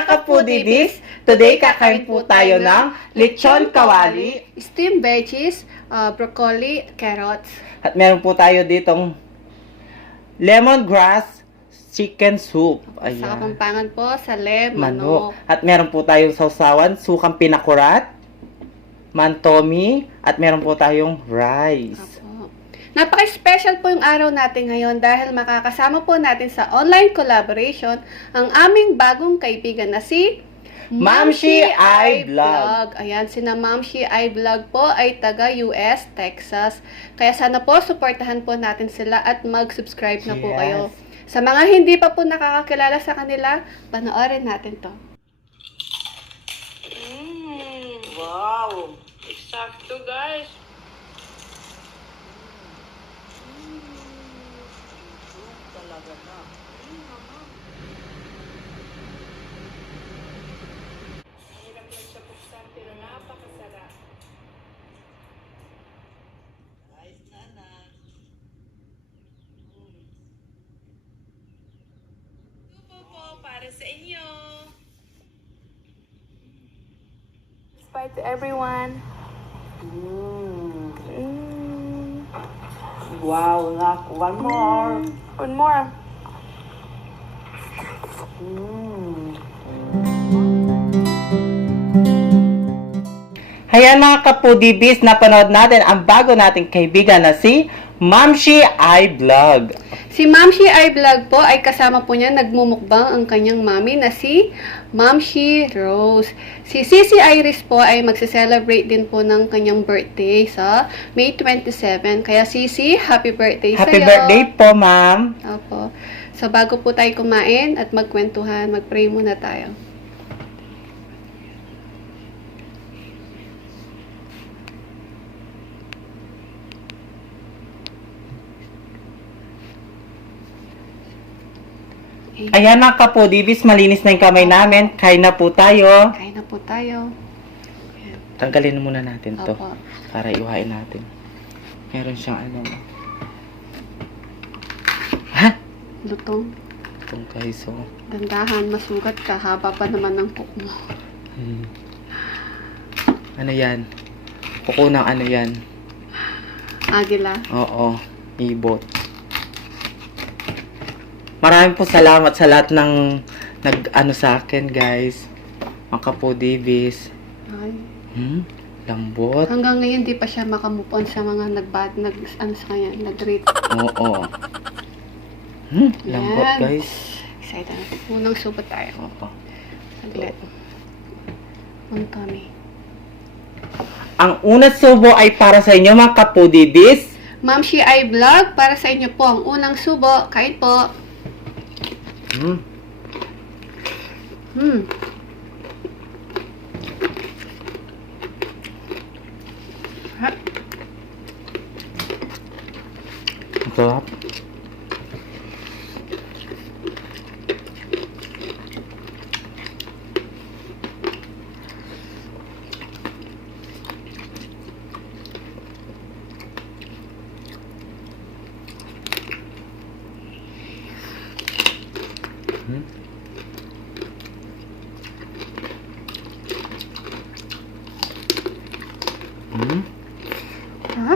mga ka-Foodie Bees! Today kakain po tayo ng lechon kawali, steamed veggies, broccoli, carrots. at meron po tayo ditong lemongrass chicken soup. Sa Ayan. Kapampangan po, salem, Manok. manok. At meron po tayong sausawan, sukang pinakurat, mantomi, at meron po tayong rice. Apo. Napaka-special po yung araw natin ngayon dahil makakasama po natin sa online collaboration ang aming bagong kaibigan na si Momshie Aye Vlog. Ayan, sina Momshie Aye Vlog po ay taga US, Texas. Kaya sana po, supportahan po natin sila at mag-subscribe na po Yes. kayo. Sa mga hindi pa po nakakakilala sa kanila, panoorin natin to. Wow! Eksakto, guys! Talaga na. Hirap lang siya buksan, pero napakasarap. Ayos na na. Ito po, para sa inyo. Bye to everyone. Wow, nak. One more. One more. Ayan mga ka-Foodie Bees, napanood natin ang bago nating kaibigan na si Momshie Aye Vlog. Si Momshie Aye Vlog po ay kasama po niya nagmumukbang ang kanyang mami na si Momshie Rose. Si Sisi Iris po ay magse-celebrate din po ng kanyang birthday sa May 27. Kaya Sisi, happy birthday Happy sa'yo. birthday po, ma'am. Opo. So bago po tayo kumain at magkwentuhan, mag-pray muna tayo. Ayan mga ka-Foodie Bees, malinis na yung kamay namin. Kain na po tayo. Kain na po tayo. Tanggalin muna natin to Opo. para iwain natin. Meron siyang ano. Ha? Lutong. Itong guys, oh. Dandahan, masugat ka. Haba pa naman ng cook mo. Ano yan? Kuko ng ano yan? Agila. Oo. Ibot. Maraming po salamat sa lahat ng nag-ano sa akin, guys. Mga ka-Foodie Bees. Ay. Lambot. Hanggang ngayon, di pa siya makamove on sa mga ano sa kanya, nag-rate. Oo. Lambot, Yan. guys. Excited na. Unang subo tayo. Oo. Saglit. Ang tummy. Ang unang subo ay para sa inyo, mga ka-Foodie Bees. Momshie Aye Vlog, para sa inyo po ang unang subo. Kain po. Ha? Ang sarap. Ha?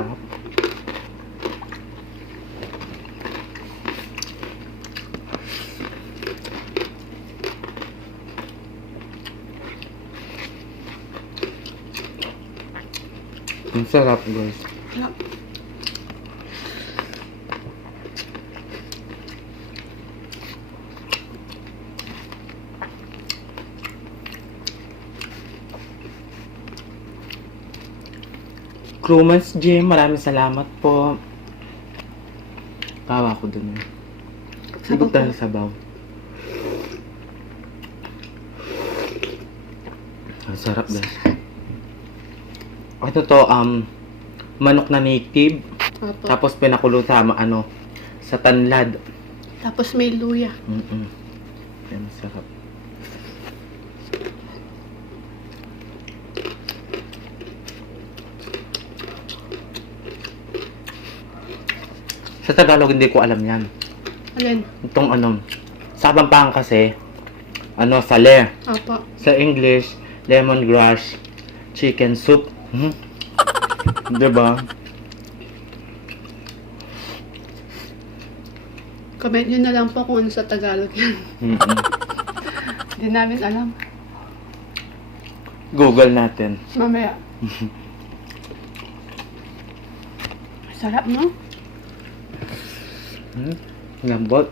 Ang sarap, guys. GRUMAN'S Gym, maraming salamat po. Tawa ko dun. Sigog tayo sa sabaw. Ang sarap, guys. Ito to, manok na native. Opo. Tapos pinakulo sa, sa tanlad. Tapos may luya. Yan, sarap. Sa Tagalog, hindi ko alam yan. Alin? Itong sa Kapampangan kasi, ano, sale. Opo. Sa English, lemongrass chicken soup. Diba? Comment nyo na lang po kung ano sa Tagalog yan. Hindi namin alam. Google natin. Mamaya. Sarap, no? Lambot.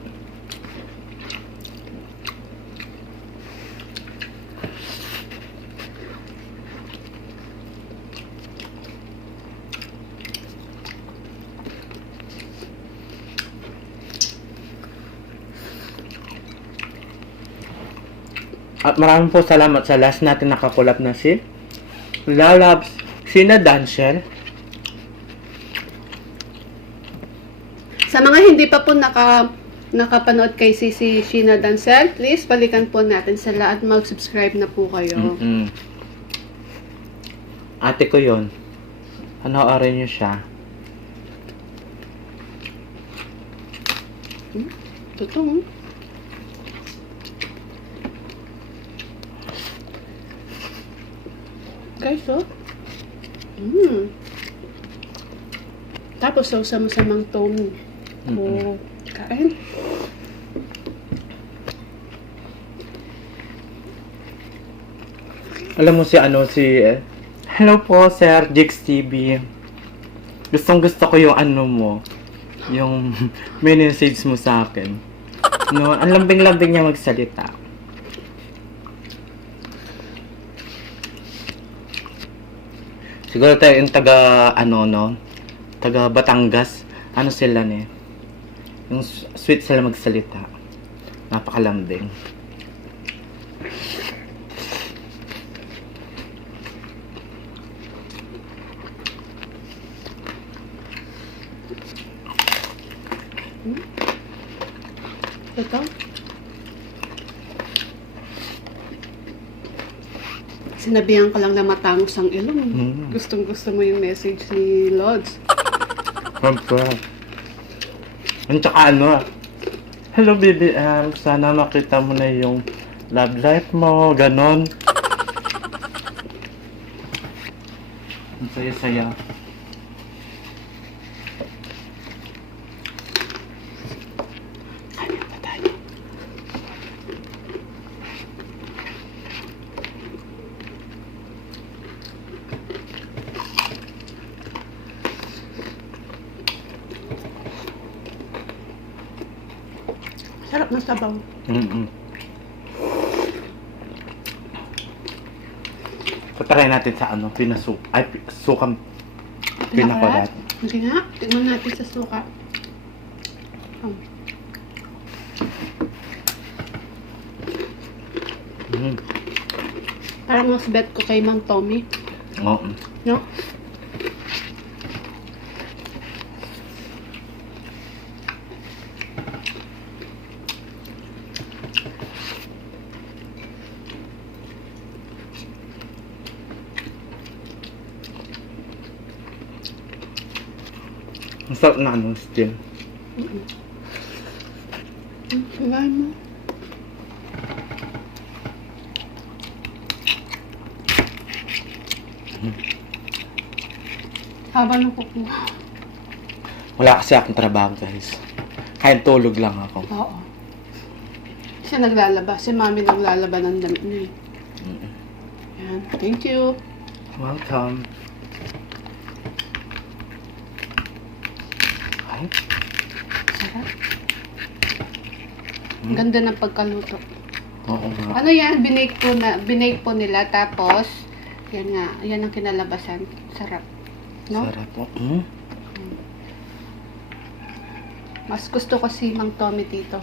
At maraming po salamat sa last natin nakakulap na si Lalabs Sina Dancer. Sa mga hindi pa po nakapanood kay Sisi Sheena Dancel, please balikan po natin sila at mag-subscribe na po kayo. Ate ko yon. Panoorin niyo siya. Totoo. Guys, oh. Tapos, sausa mo sa mang tomi. Oh, kain. Alam mo si hello po, Sir Jix TV. Gusto ko yung ano mo. Yung message mo sa akin. No, ang lambing-lambing niya magsalita. Siguro tayo yung taga Batangas. Ano sila ne? Yung sweet sila magsalita. Napakalambing. Ito. Sinabihan ka lang na matangos ang ilong. Gustong-gusto mo yung message ni Lods. Siyempre. At saka hello baby, sana makita mo na yung love life mo, ganon. Ang saya-saya. Kaya pa tayo. Sarap ng sabaw. Patry natin sa sukang pinakulat. Sige nga, tignan natin sa suka. Parang mas bet ko kay Mang Tommy. Oo. No? Ang sarap na steam. Kulay mo. Haba ng kuko. Wala kasi akong trabaho, guys. Kahit tulog lang ako. Oo. Siya naglalaba. Si Mami naglalaba ng damit niya. Yan. Thank you. Welcome. Ay, Sarap. Ang ganda ng pagkaluto. oo nga. Ano yan? Binake po nila. Tapos, yan nga. Yan ang kinalabasan. Sarap. No? Sarap po. Mas gusto ko si Mang Tommy dito.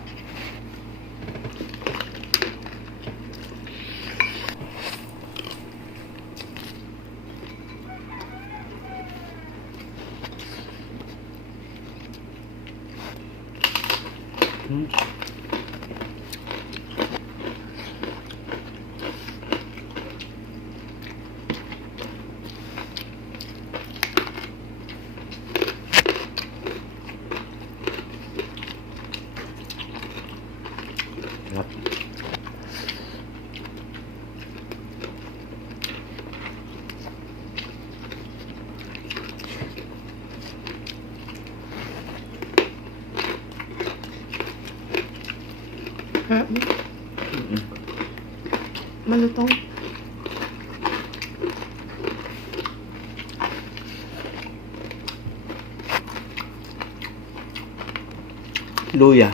Sarap. Malutong. Luya.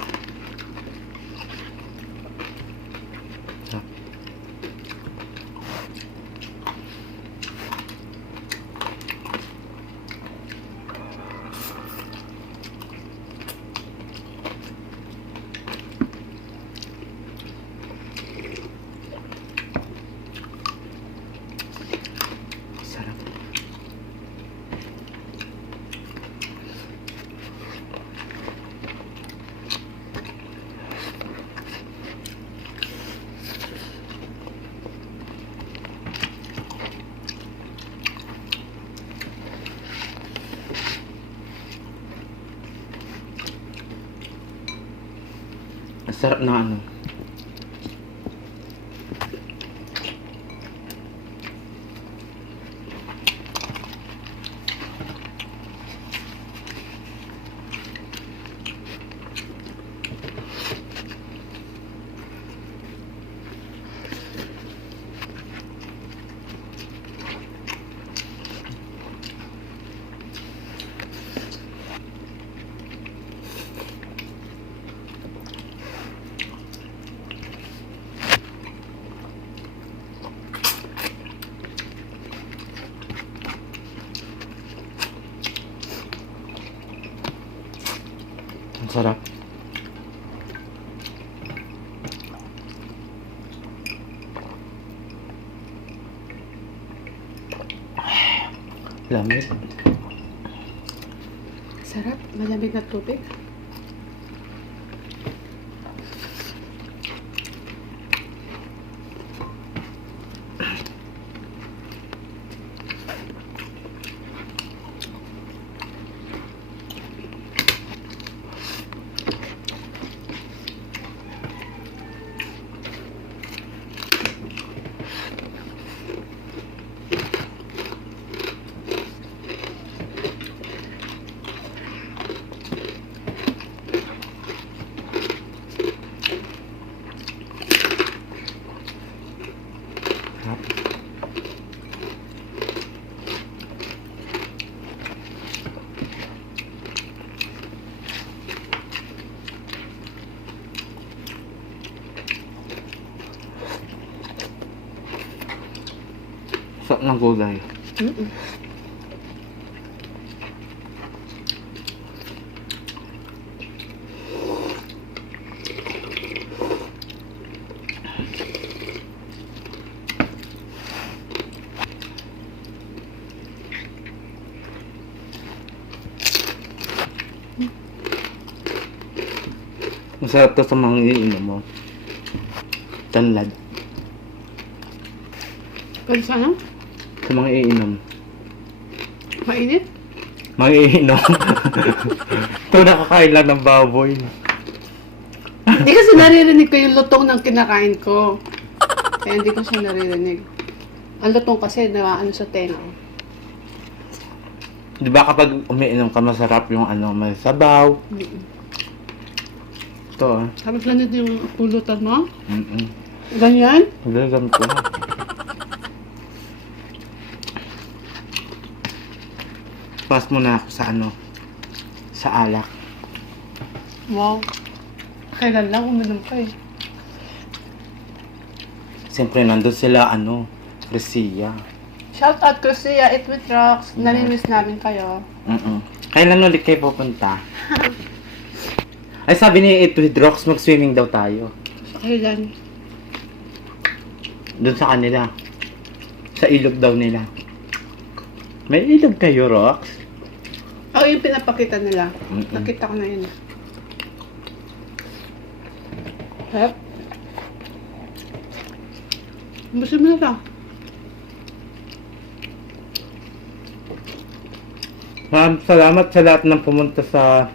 Sarap. Ang sarap na ano. Ang sarap. Lamig. Sarap. Malamig na tubig. Sarap ng gulay. Masarap to sa mga iinom mo. Tanlad. Pwede sana? Sa mga iinom. Mainit? Mga iinom. Ito nakakain lang ng baboy. Hindi kasi naririnig ko yung lutong ng kinakain ko. Kaya hindi ko siya naririnig. Ang lutong kasi ano sa tenga. Di ba kapag umiinom ka masarap yung ano, may sabaw. Ito ah. Tapos ganito yung pulutan mo? Mm-mm. Ganyan? Gagam ko. Pass muna ako sa ano, sa alak. Wow. Kailan lang uminom ka eh. Siyempre nandun sila ano, Resiya. Shout out Crucia, Eat with Rocks. Namimiss namin kayo. Kailan ulit kayo pupunta? Ay sabi ni Eat with Rocks, mag-swimming daw tayo. Kailan? Doon sa kanila. Sa ilog daw nila. May ilog kayo, Rox? Ako yung pinapakita nila. Mm-mm. Nakita ko na yun. Hep. Gusto mo na ito? Salamat sa lahat ng pumunta sa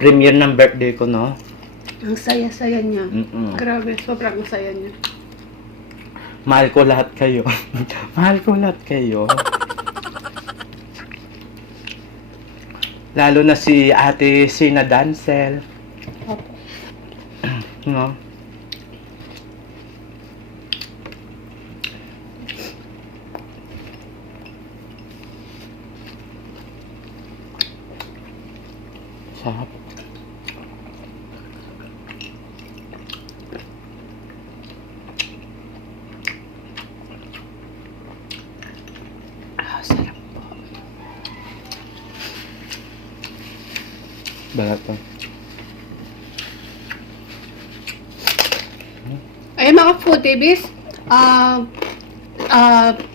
premiere ng birthday ko, no? Ang saya-saya niya. Mm-mm. Grabe, sobrang saya niya. Mahal ko lahat kayo. Mahal ko lahat kayo. Lalo na si Ate Sina Dancel. Opo. No? Sarap. Sarap. Balat to. Ay mga foodie bees,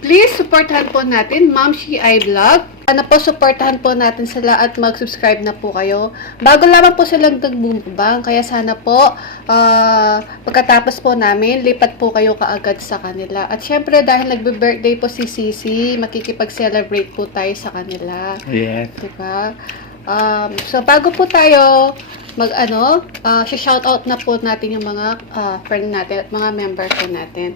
please supportahan po natin Momshie Aye Vlog. Sana po supportahan po natin sila at mag-subscribe na po kayo. Bago lamang po silang nagbubang, kaya sana po pagkatapos po namin, lipat po kayo kaagad sa kanila. At syempre dahil nagbe-birthday po si Sisi, makikipag-celebrate po tayo sa kanila. Yes. Diba? So bago po tayo shoutout na po natin yung mga friend natin at mga members natin.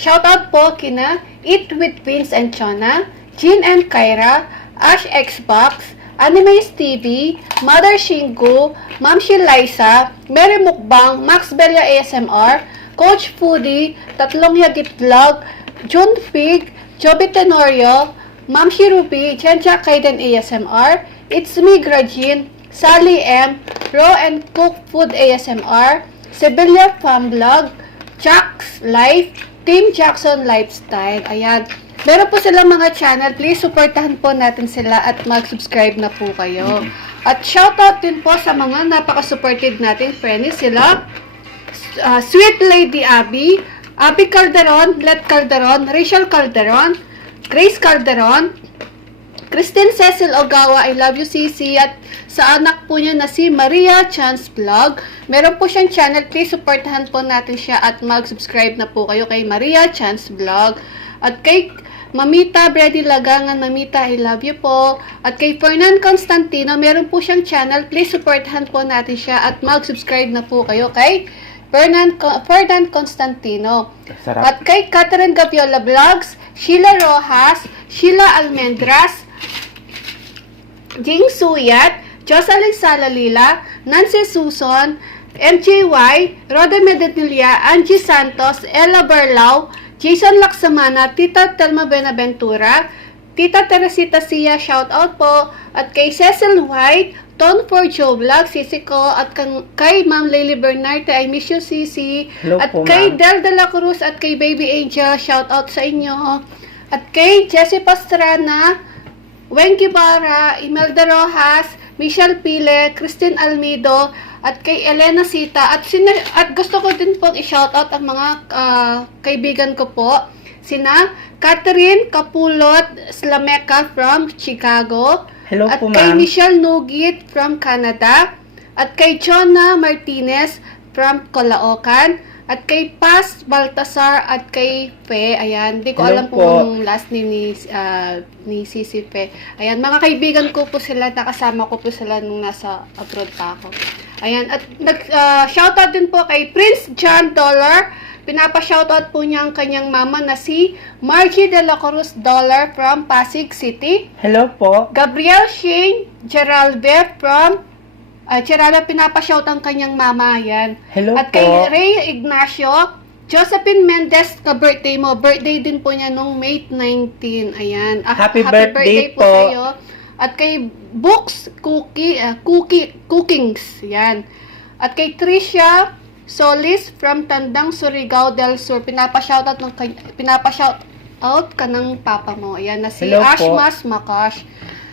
Shoutout po kina Eat with Vince and Chona, Jean and Kyra, Ash Xbox, Animes TV, Mother Shingu, Momshie Liza, Mary Mukbang, Max Bella ASMR, Coach Foodie, Tatlong Yagit Vlog, June Fig, Joby Tenorio, Momshie Ruby, Chencha Kaiden ASMR, It's Me Grajin, Sally M, Raw and Cook Food ASMR, Sibilia Farm Vlog, Jack's Life, Team Jackson Lifestyle. Ayan. Meron po silang mga channel. Please supportahan po natin sila at mag-subscribe na po kayo. At shoutout din po sa mga napaka-supported nating friends sila. Sweet Lady Abby, Abby Calderon, Let Calderon, Rachel Calderon, Grace Calderon, Christine Cecil Ogawa, I love you Sisi, at sa anak po niya na si Maria Chance Vlog. Meron po siyang channel, please supportahan po natin siya at mag-subscribe na po kayo kay Maria Chance Vlog. At kay Mamita Brady Lagangan, Mamita, I love you po. At kay Fernan Constantino, meron po siyang channel, please supportahan po natin siya at mag-subscribe na po kayo kay Fernan Constantino. Sarap. At kay Catherine Gaviola Vlogs, Sheila Rojas, Sheila Almendras, Jing Suyat, Jocelyn Salalila, Nancy Suson, MJY, Roda Medetilla, Angie Santos, Ella Barlao, Jason Laksamana, Tita Telma Benaventura, Tita Teresita Sia, shout out po, at kay Cecil White, Ton for Joe Vlog, Sisi ko, at kay Ma'am Lily Bernarte, I miss you Sisi, Hello at po, kay ma'am. Del de la Cruz, at kay Baby Angel, shout out sa inyo, at kay Jessie Pastrana, Wenky Barra, Imelda Rojas, Michelle Pile, Christine Almido, at kay Elena Sita, at gusto ko din pong i-shoutout ang mga kaibigan ko po, sina Catherine Capulot Slameca from Chicago, Hello at po, kay ma'am. Michelle Nugit from Canada, at kay Chona Martinez from Caloocan, at kay Paz Baltasar, at kay Fe. Ayan, di ko Hello alam po. kung last name ni Sisi Fe. Ayan, mga kaibigan ko po sila, nakasama ko po sila nung nasa abroad pa ako. Ayan, at shoutout din po kay Prince John Dollar. Pinapa-shoutout po niya ang kanyang mama na si Margie de la Cruz Dollar from Pasig City. Hello po. Gabriel Shane Geralde from Geraldo, pinapa-shout ang kanyang mama, yan. Hello At po. kay Ray Ignacio, Josephine Mendez, ka-birthday mo. Birthday din po niya nung May 19. Ayan. Happy birthday po. sa'yo. At kay Books Cookings, yan. At kay Tricia Solis from Tandang, Surigao del Sur, pinapa-shout out ka ng papa mo. Ayan, na si Hello po. Ashmas Makash.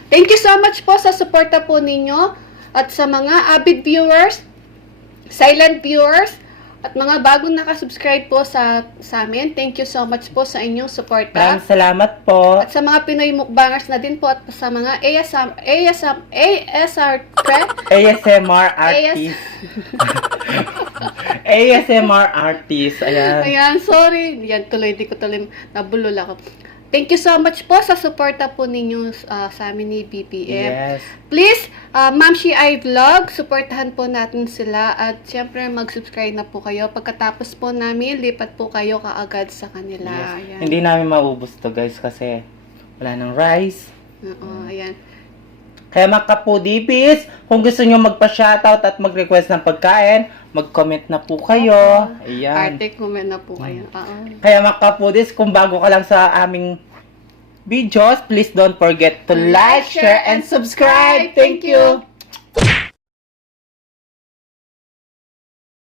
Thank you so much po sa suporta po ninyo. At sa mga avid viewers, silent viewers, at mga bagong nakasubscribe po sa amin, thank you so much po sa inyong suporta. Maraming salamat po. At sa mga Pinoy Mukbangers na din po at sa mga ASMR artist. ASMR artist. Ayan. Ayan, sorry. Yan, di ko tuloy nabulol ako. Thank you so much po sa suporta po ninyo sa amin ni BPM. Yes. Please, Momshie Aye Vlog, suportahan po natin sila at syempre mag-subscribe na po kayo. Pagkatapos po namin, lipat po kayo kaagad sa kanila. Yes. Ayan. Hindi namin maubos to guys kasi wala nang rice. Oo, ayan. Kaya mga Foodie Bees, kung gusto nyo magpa-shoutout at mag-request ng pagkain, mag-comment na po kayo. Ayan. Arte, comment na po kayo. Oo. Kaya mga Foodies, kung bago ka lang sa aming videos, please don't forget to like, share, and subscribe. Thank you!